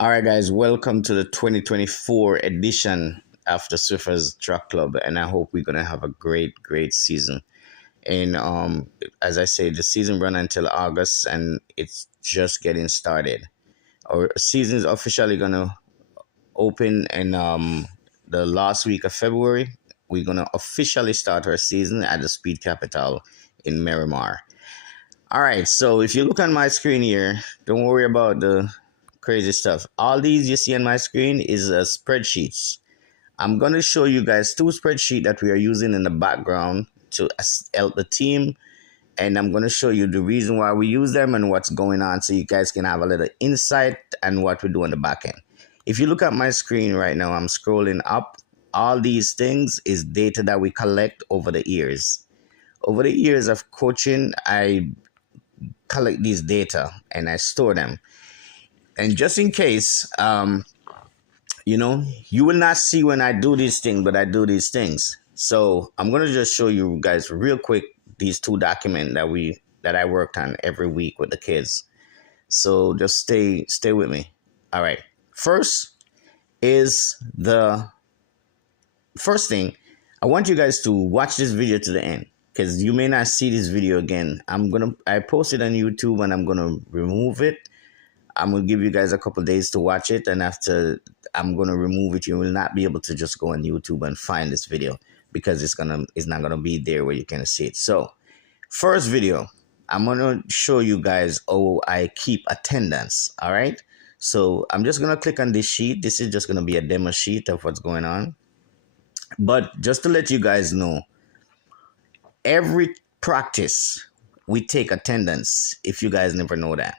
All right, guys, welcome to the 2024 edition of the Swiffers Track Club, and I hope we're gonna have a great season. And as I say, the season run until August, and it's just getting started. Our season is officially gonna open in the last week of February. We're gonna officially start our season at the Speed Capital in Miramar. All right, so if you look on my screen here, don't worry about the crazy stuff. All these you see on my screen is spreadsheets. I'm going to show you guys two spreadsheets that we are using in the background to help the team. And I'm going to show you the reason why we use them and what's going on so you guys can have a little insight and what we do on the back end. If you look at my screen right now, I'm scrolling up. All these things is data that we collect over the years. Over the years of coaching, I collect these data and I store them. And just in case, you will not see when I do these things, but I do these things. So I'm going to just show you guys real quick these two documents that I worked on every week with the kids. So just stay with me. All right. First thing, I want you guys to watch this video to the end because you may not see this video again. I posted on YouTube and I'm going to remove it. I'm going to give you guys a couple days to watch it, and after I'm going to remove it, you will not be able to just go on YouTube and find this video because it's not going to be there where you can see it. So, first video, I'm going to show you guys how I keep attendance, all right? So, I'm just going to click on this sheet. This is just going to be a demo sheet of what's going on. But just to let you guys know, every practice, we take attendance, if you guys never know that.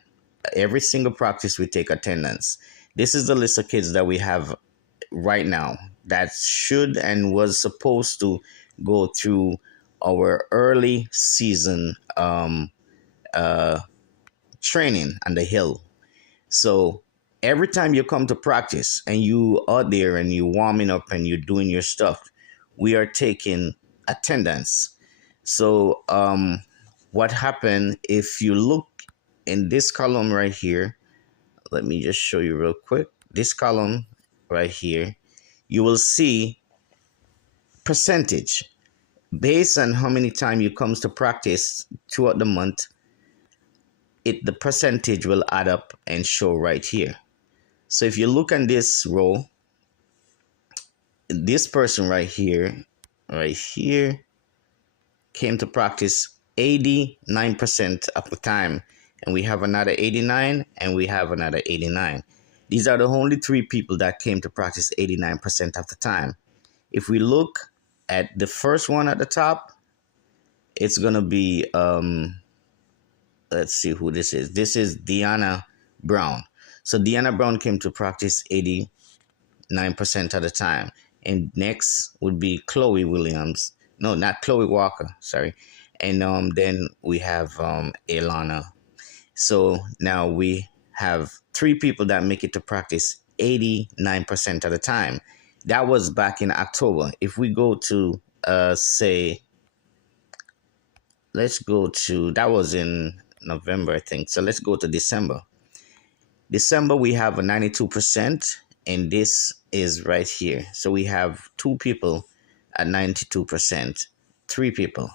Every single practice we take attendance. This is the list of kids that we have right now that should and was supposed to go through our early season training on the hill. So every time you come to practice and you are there and you warming up and you're doing your stuff, we are taking attendance. So what happened if you look in this column right here, let me just show you real quick. This column right here, you will see percentage based on how many times you comes to practice throughout the month. The percentage will add up and show right here. So if you look on this row, this person right here came to practice 89% of the time. And we have another 89, and we have another 89. These are the only three people that came to practice 89% of the time. If we look at the first one at the top, it's going to be, let's see who this is. This is Deanna Brown. So Deanna Brown came to practice 89% of the time. And next would be Chloe Williams. No, not Chloe Walker, sorry. And then we have Ilana. So now we have three people that make it to practice 89% of the time. That was back in October. If we go to, that was in November, I think. So let's go to December. December, we have a 92%, and this is right here. So we have two people at 92%, three people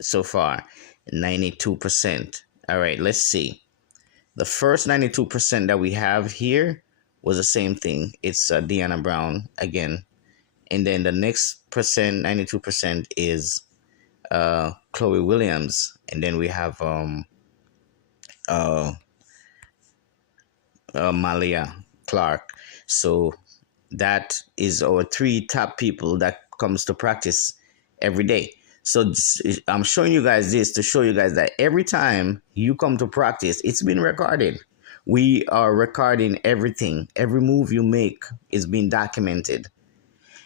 so far, 92%. All right, let's see. The first 92% that we have here was the same thing. It's Deanna Brown again. And then the next 92% is Chloe Williams. And then we have Malia Clark. So that is our three top people that comes to practice every day. So I'm showing you guys this to show you guys that every time you come to practice, it's been recorded. We are recording everything. Every move you make is being documented.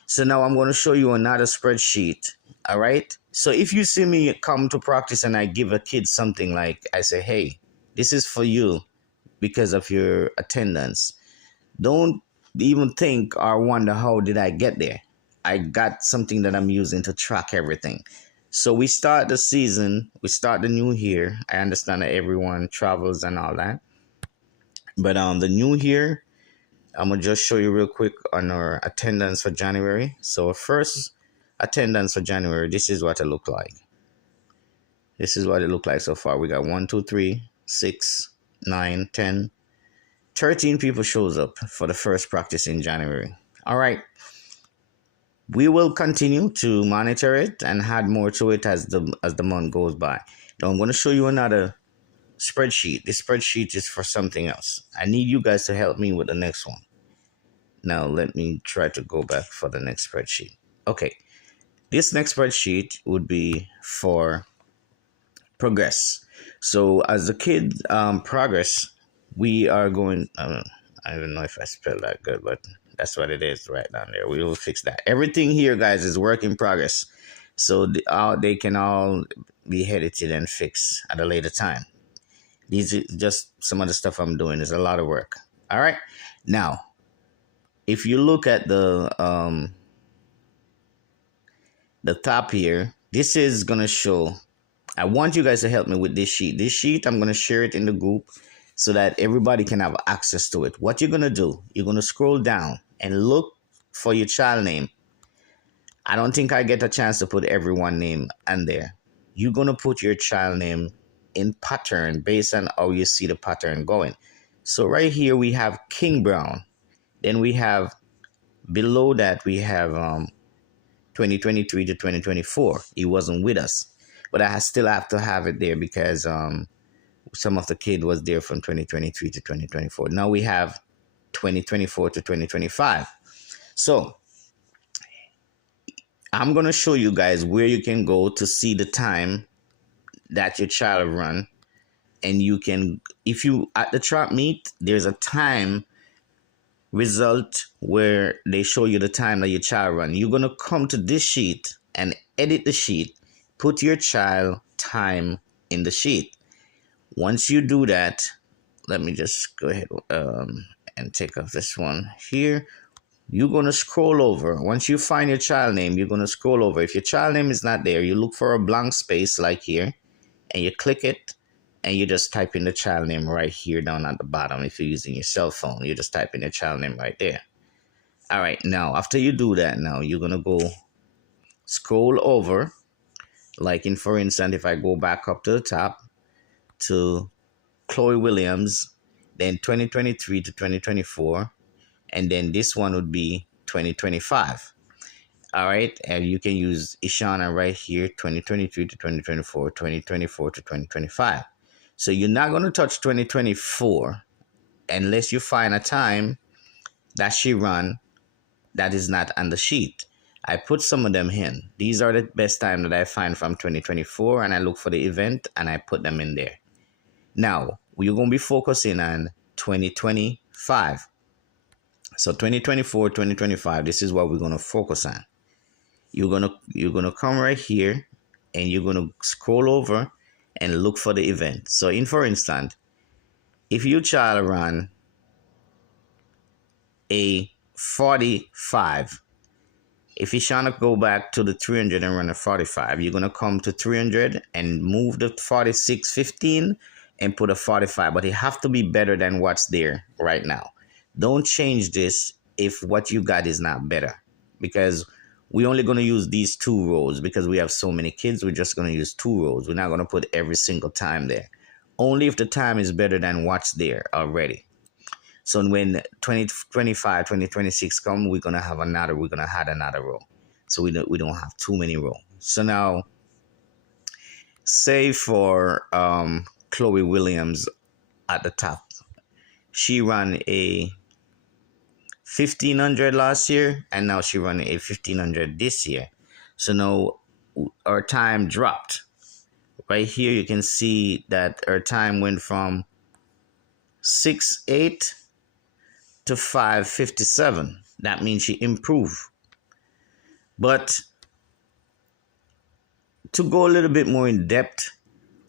So now I'm going to show you another spreadsheet. All right. So if you see me come to practice and I give a kid something, like I say, hey, this is for you because of your attendance. Don't even think or wonder how did I get there. I got something that I'm using to track everything. So we start the season, we start the new year. I understand that everyone travels and all that. But the new year, I'm gonna just show you real quick on our attendance for January. So first attendance for January, this is what it looked like. This is what it looked like so far. We got 1, 2, 3, 6, 9, 10, 13 people shows up for the first practice in January. All right. We will continue to monitor it and add more to it as the month goes by. Now I'm going to show you another spreadsheet. This spreadsheet is for something else. I need you guys to help me with the next one. Now let me try to go back for the next spreadsheet. Okay. This next spreadsheet would be for progress. So as the kid progress, we are going. I don't know if I spelled that good, but that's what it is right down there. We will fix that. Everything here, guys, is work in progress. So they can all be edited and fixed at a later time. These are just some of the stuff I'm doing. It's a lot of work. All right. Now, if you look at the top here, this is gonna show. I want you guys to help me with this sheet. This sheet, I'm gonna share it in the group so that everybody can have access to it. What you're gonna do, you're gonna scroll down and look for your child name. I don't think I get a chance to put everyone name on there. You're gonna put your child name in pattern based on how you see the pattern going. So right here we have King Brown. Then we have below that we have 2023 to 2024. He wasn't with us, but I still have to have it there because some of the kid was there from 2023 to 2024. Now we have 2024 to 2025. So I'm going to show you guys where you can go to see the time that your child run. And you can, if you, at the track meet, there's a time result where they show you the time that your child run. You're going to come to this sheet and edit the sheet, put your child time in the sheet. Once you do that, let me just go ahead and take off this one here. You're going to scroll over. Once you find your child name, you're going to scroll over. If your child name is not there, you look for a blank space like here, and you click it, and you just type in the child name right here down at the bottom. If you're using your cell phone, you just type in your child name right there. All right, now after you do that, now you're going to go scroll over. Like in, for instance, if I go back up to the top to Chloe Williams, then 2023 to 2024, and then this one would be 2025. All right, and you can use Ishana right here, 2023 to 2024, 2024 to 2025. So you're not going to touch 2024 unless you find a time that she run that is not on the sheet. I put some of them in. These are the best time that I find from 2024, and I look for the event and I put them in there. Now, we're going to be focusing on 2025. So 2024, 2025, this is what we're going to focus on. You're going to come right here and you're going to scroll over and look for the event. So in, for instance, if your child run a 45, if you trying to go back to the 300 and run a 45, you're going to come to 300 and move the 4615 and put a 45, but it have to be better than what's there right now. Don't change this if what you got is not better, because we're only going to use these 2 rows because we have so many kids. We're just going to use 2 rows. We're not going to put every single time there. Only if the time is better than what's there already. So when 2025, 2026 come, we're going to add another row. So we don't have too many rows. So now, say for Chloe Williams at the top, she ran a 1500 last year, and now she ran a 1500 this year. So now our time dropped. Right here, you can see that our time went from 6:08 to 5:57. That means she improved. But to go a little bit more in depth,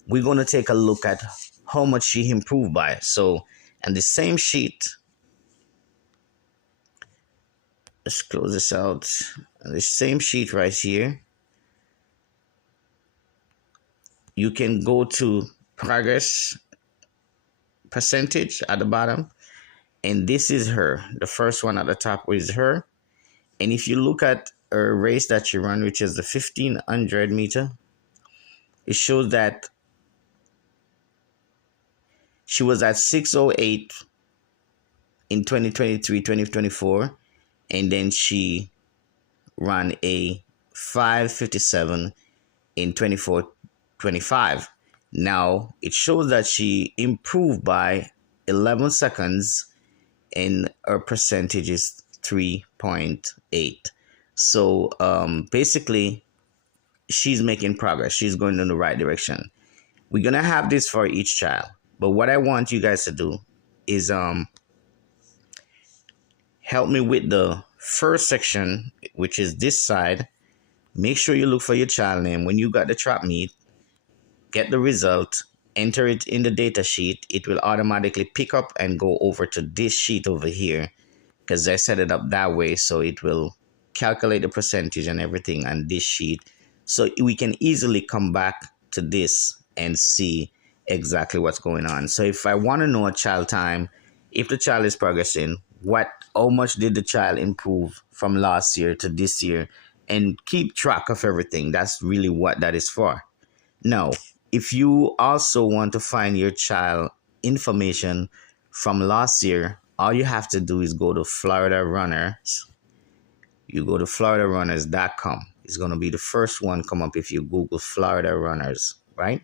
we're going to take a look at how much she improved by. So, and the same sheet, let's close this out. And the same sheet right here, you can go to progress percentage at the bottom, And this is her. The first one at the top is her. And if you look at her race that she ran, which is the 1500 meter, it shows that she was at 6:08 in 2023, 2024, and then she ran a 5:57 in 24, 25. Now it shows that she improved by 11 seconds and her percentage is 3.8. So basically, she's making progress. She's going in the right direction. We're gonna have this for each child, but what I want you guys to do is help me with the first section, which is this side. Make sure you look for your child name. When you got the trap meet, get the result, enter it in the data sheet. It will automatically pick up and go over to this sheet over here, because I set it up that way, so it will calculate the percentage and everything on this sheet, so we can easily come back to this and see exactly what's going on. So if I want to know a child time, if the child is progressing, how much did the child improve from last year to this year, and keep track of everything. That's really what that is for. Now, if you also want to find your child information from last year, all you have to do is go to Florida Runners. You go to floridarunners.com. It's going to be the first one come up if you Google Florida Runners, right?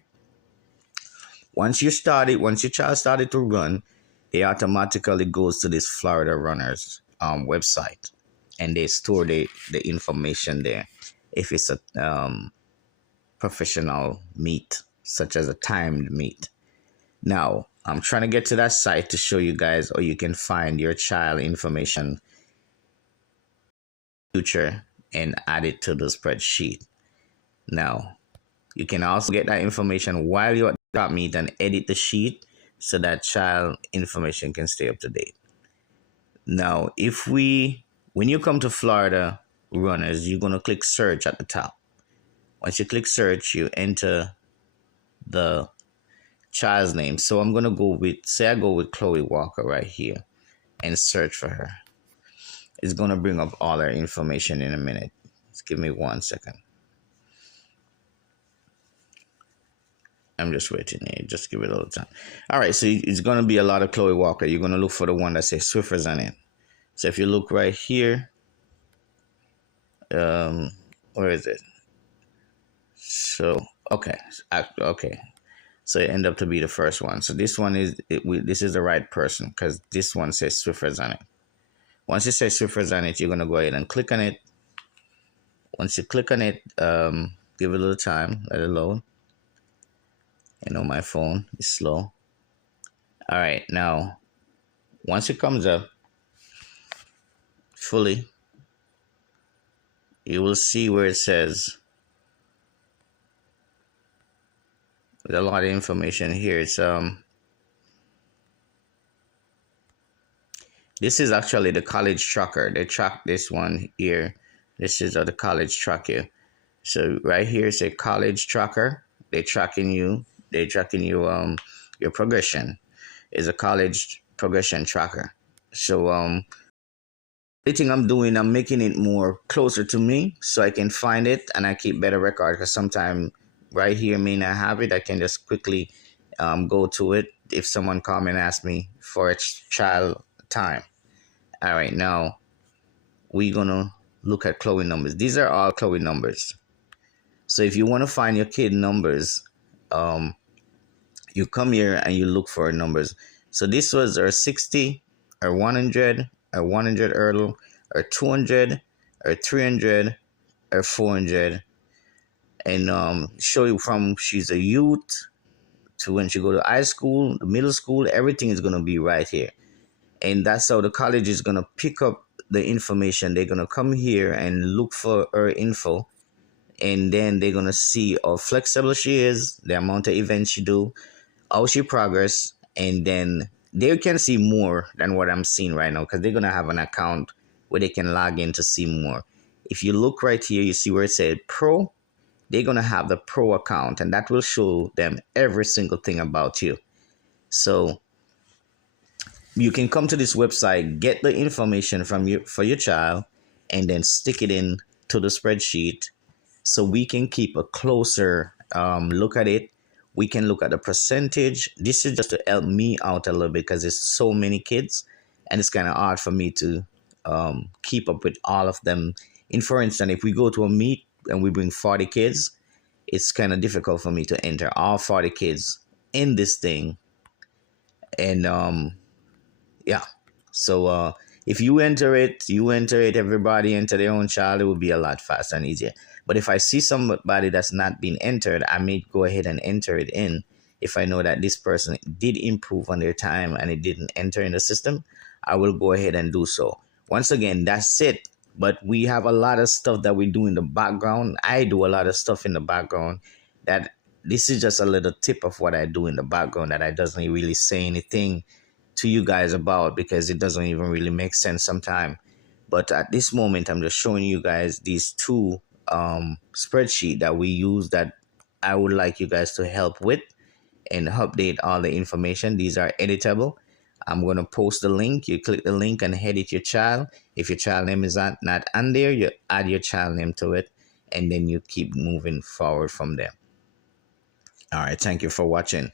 Once your child started to run, it automatically goes to this Florida Runners website, and they store the information there. If it's a professional meet, such as a timed meet. Now, I'm trying to get to that site to show you guys, or you can find your child information future and add it to the spreadsheet. Now, you can also get that information while you're at the meet and edit the sheet so that child information can stay up to date. Now, when you come to Florida Runners, you're going to click search at the top. Once you click search, you enter the child's name. So I'm going to go with Chloe Walker right here and search for her. It's going to bring up all her information in a minute. Just give me 1 second. I'm just waiting here. Just give it a little time. All right, so it's going to be a lot of Chloe Walker. You're going to look for the one that says Swiffers on it. So if you look right here, where is it? So, okay. So it ended up to be the first one. So this one this is the right person, because this one says Swiffers on it. Once it says Swiffers on it, you're going to go ahead and click on it. Once you click on it, give it a little time, let it load. My phone is slow. All right, now, once it comes up fully, you will see where it says, there's a lot of information here. It's this is actually the college tracker. They track this one here. This is the college tracker. So right here it's a college tracker. They're tracking you. Your progression. Is a college progression tracker. So everything I'm doing, I'm making it more closer to me so I can find it and I keep better record, because sometimes right here may not have it. I can just quickly go to it if someone come and ask me for a child time. All right, now we're gonna look at Chloe numbers. These are all Chloe numbers. So if you want to find your kid numbers, you come here and you look for numbers. So this was our 60, our 100, our 100 hurdle, our 200, our 300, our 400, and show you from she's a youth to when she go to high school, middle school, everything is going to be right here. And that's how the college is going to pick up the information. They're going to come here and look for her info, and then they're going to see how flexible she is, the amount of events she do, how she progress, and then they can see more than what I'm seeing right now, because they're going to have an account where they can log in to see more. If you look right here, you see where it said pro. They're going to have the pro account, and that will show them every single thing about you. So You can come to this website, get the information from you for your child, and then stick it in to the spreadsheet so we can keep a closer look at it. We can look at the percentage. This is just to help me out a little bit because there's so many kids and it's kind of hard for me to keep up with all of them. In for instance, if we go to a meet and we bring 40 kids, it's kind of difficult for me to enter all 40 kids in this thing. And yeah. So if you enter it, everybody enter their own child, it will be a lot faster and easier. But if I see somebody that's not been entered, I may go ahead and enter it in. If I know that this person did improve on their time and it didn't enter in the system, I will go ahead and do so. Once again, that's it. But we have a lot of stuff that we do in the background. I do a lot of stuff in the background that this is just a little tip of what I do in the background that I doesn't really say anything to you guys about because it doesn't even really make sense sometimes. But at this moment, I'm just showing you guys these two spreadsheet that we use that I would like you guys to help with and update all the information. These are editable. I'm going to post the link. You click the link and edit your child. If your child name is not on there, you add your child name to it, and then you keep moving forward from there. All right. Thank you for watching.